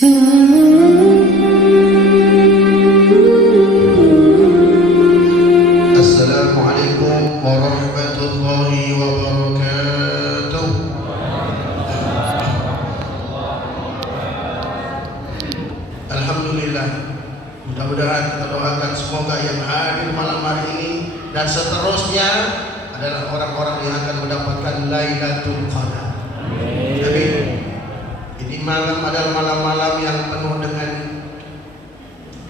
Assalamualaikum warahmatullahi wabarakatuh. Alhamdulillah, mudah-mudahan kita doakan semoga yang hadir malam hari ini dan seterusnya adalah orang-orang yang akan mendapatkan Lailatul Qadar. Amin. Ini malam adalah malam-malam yang penuh dengan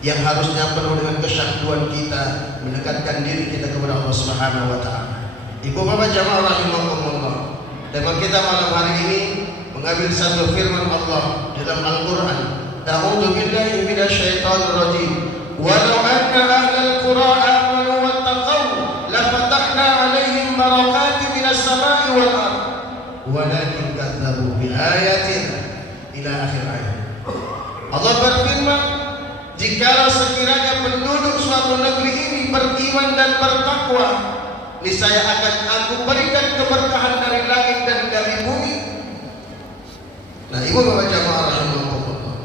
yang harusnya penuh dengan kesyahduan kita, mendekatkan diri kita kepada Allah Subhanahu wa taala. Ibu bapak jamaah rahimakumullah. Tema kita malam hari ini mengambil satu firman Allah dalam Al-Qur'an. A'udzu billahi minasyaitonir rajim. Walau anna ahlal qura amanu wattaqau lafatahna 'alaihim barakatin minas sama'i wal ardh. Walakin kadzdzabu biayatina ila akhir ayat. Allah berfirman, jikalau sekiranya penduduk suatu negeri ini beriman dan bertakwa, niscaya akan aku berikan keberkahan dari langit dan dari bumi. Nah, ibu bapak jamaah rahimakumullah,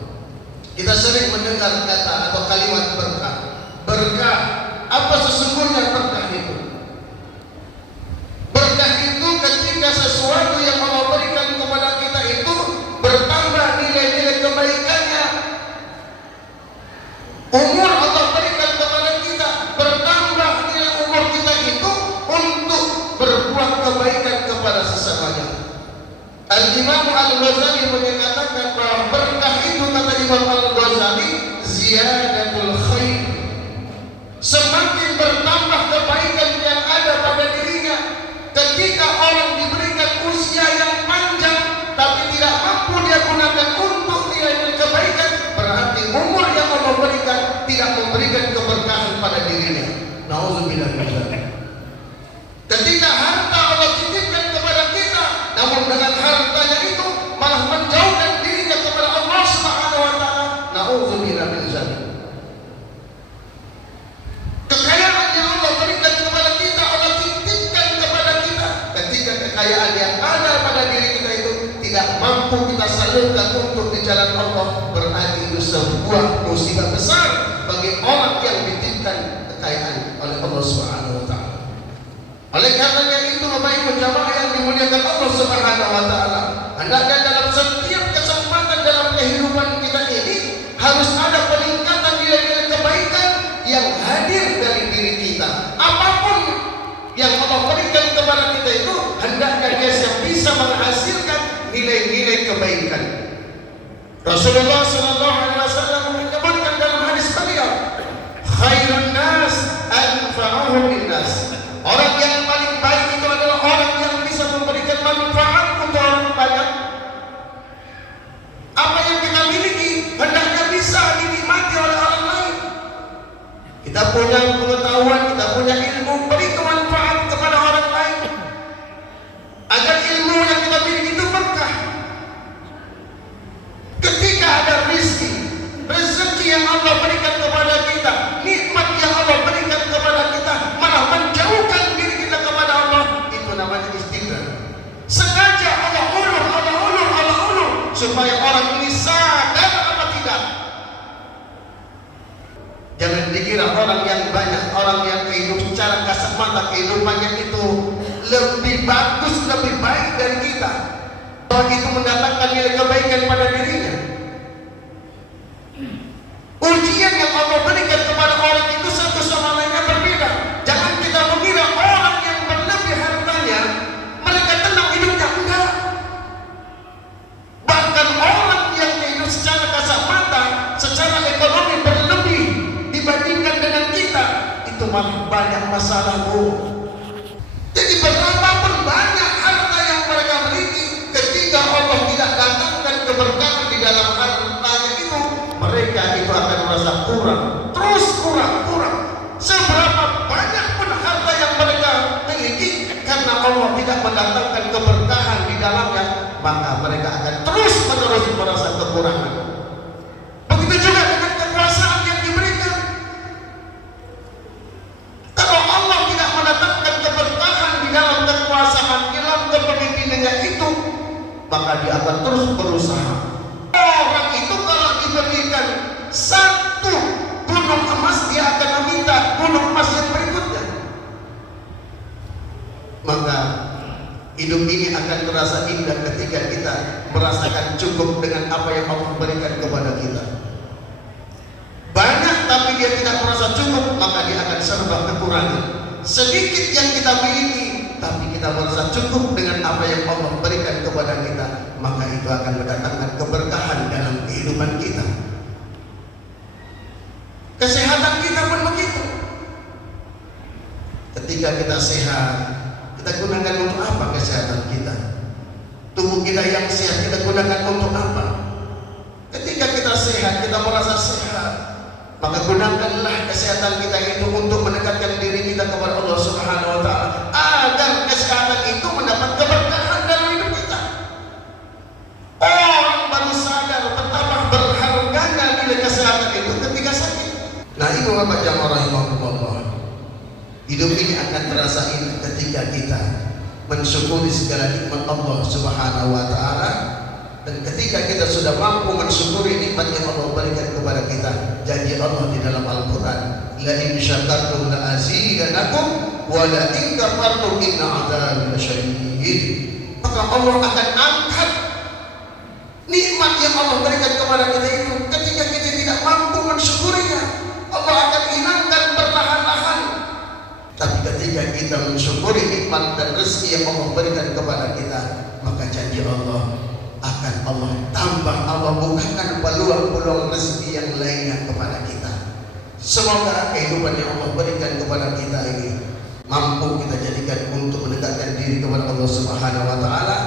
kita sering mendengar kata atau kalimat berkah. Berkah, apa sesungguhnya berkah itu? Berkah itu ketika sesuatu yang Allah berikan kepada kita itu bertambah nilai-nilai kebaikannya. Umur Allah berikan kepada kita, bertambah nilai umur kita itu untuk berbuat kebaikan kepada sesamanya. Al-Imam Al-Ghazali menyatakan bahwa berkah itu, kata Imam Al-Ghazali, ziyadatul khair. Semakin bertambah kebaikan yang ada pada dirinya. Ketika orang diberikan usia yang panjang tapi tidak mampu dia gunakan untuk nilai-nilai kebaikan, berarti umur yang Allah berikan tidak memberikan keberkahan pada dirinya. Nauzubillah min dzalik. Ketika harta Allah titipkan kepada kita, namun dengan hartanya itu malah menjauhkan dirinya kepada Allah Subhanahu wa taala. Nauzubillah min dzalik. Kekayaan yang Allah berikan kepada kita, Allah titipkan kepada kita. Ketika kekayaan yang ada pada diri kita itu tidak mampu kita salurkan untuk di jalan Allah, berarti itu sebuah musibah besar bagi orang yang dititipkan kekayaan oleh Allah Subhanahu wa taala. Oleh karenanya itu, Bapak Ibu jamaah yang dimuliakan Allah Subhanahu wa taala, hendaknya dalam setiap kesempatan dalam kehidupan kita ini harus ada peningkatan nilai-nilai kebaikan yang hadir dari diri kita. Apapun yang Allah berikan kepada kita itu hendaknya dia bisa menghasilkan nilai-nilai kebaikan. Rasulullah sallallahu alaihi wasallam menyebutkan dalam hadis beliau, khairun nas anfa'uhum linnas. Orang yang paling baik itu adalah orang yang bisa memberikan manfaat untuk orang banyak. Apa yang kita miliki hendaknya bisa dinikmati oleh orang lain. Kita punya pengetahuan, kita punya ilmu, beri kemanfaat kepada orang lain agar ilmu yang kita miliki itu berkah. Ketika ada rezeki yang Allah berikan kepada kita, nikmat yang Allah berikan kepada kita, malah menjauhkan diri kita kepada Allah, itu namanya istidraj. Sengaja Allah ulur supaya orang ini sadar apa tidak. Jangan dikira orang yang banyak, orang yang hidup secara kasat mata kehidupannya itu lebih bagus, lebih baik dari kita, bahwa itu mendatangkan nilai kebaikan pada dirinya. Ujian yang Allah berikan kepada orang itu satu sama lainnya berbeda. Jangan kita mengira orang yang berlebih hartanya mereka tenang hidupnya, enggak. Bahkan orang yang hidup secara kasat mata, secara ekonomi berlebih dibandingkan dengan kita, itu malah banyak masalah, Bu. Jadi berapapun banyak harta yang mereka miliki, ketika Allah tidak datangkan keberkahan di dalam hartanya itu, mereka itu akan merasa kurang, terus kurang. Seberapa banyak pun harta yang mereka miliki, karena Allah tidak mendatangkan keberkahan di dalamnya, maka mereka akan terus-menerus merasa kekurangan. Begitu juga dengan kekuasaan yang diberikan. Kalau Allah tidak mendatangkan keberkahan di dalam kekuasaan, di dalam kepemimpinannya itu, maka dia akan terus berusaha. Orang itu kalau satu gunung emas, dia akan meminta gunung emas yang berikutnya. Maka hidup ini akan terasa indah ketika kita merasakan cukup dengan apa yang Allah berikan kepada kita. Banyak tapi dia tidak merasa cukup, maka dia akan serba kekurangan. Sedikit yang kita miliki tapi kita merasa cukup dengan apa yang Allah berikan kepada kita, maka itu akan mendatangkan keberkahan dalam kehidupan kita. Kesehatan kita pun begitu. Ketika kita sehat, kita gunakan untuk apa kesehatan kita? Tubuh kita yang sehat kita gunakan untuk apa? Ketika kita sehat, kita merasa sehat, maka gunakanlah kesehatan kita itu untuk mendekatkan diri kita kepada Allah Subhanahu wa Ta'ala, agar kesehatan itu mendapat keberkahan dalam hidup kita. Orang baru sadar betapa berharganya nilai kesehatan itu ketika sakit. Nah, itu Bapak jamaah rahimahumullah. Hidup ini akan terasa indah ketika kita mensyukuri segala nikmat Allah Subhanahu wa Ta'ala. Dan ketika kita sudah mampu mensyukuri nikmat yang Allah berikan kepada kita, janji Allah di dalam Al-Quran, la in syakartum la azidanakum wa la in kafartum inna adzabi lasyadid. Maka Allah akan angkat nikmat yang Allah berikan kepada kita itu. Ketika kita tidak mampu mensyukurinya, Allah akan hilangkan perlahan-lahan. Tapi ketika kita mensyukuri nikmat dan rezeki yang Allah berikan kepada kita, maka janji Allah akan Allah tambah, Allah bukakan peluang-peluang rezeki yang lainnya kepada kita. Semoga kehidupan yang Allah berikan kepada kita ini mampu kita jadikan untuk mendekatkan diri kepada Allah Subhanahu wa Ta'ala,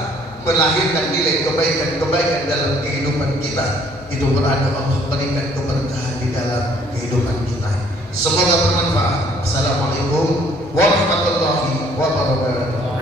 melahirkan nilai kebaikan-kebaikan dalam kehidupan kita. Itu berada Allah berikan keberkahan di dalam kehidupan kita. Semoga bermanfaat. Assalamualaikum warahmatullahi wabarakatuh.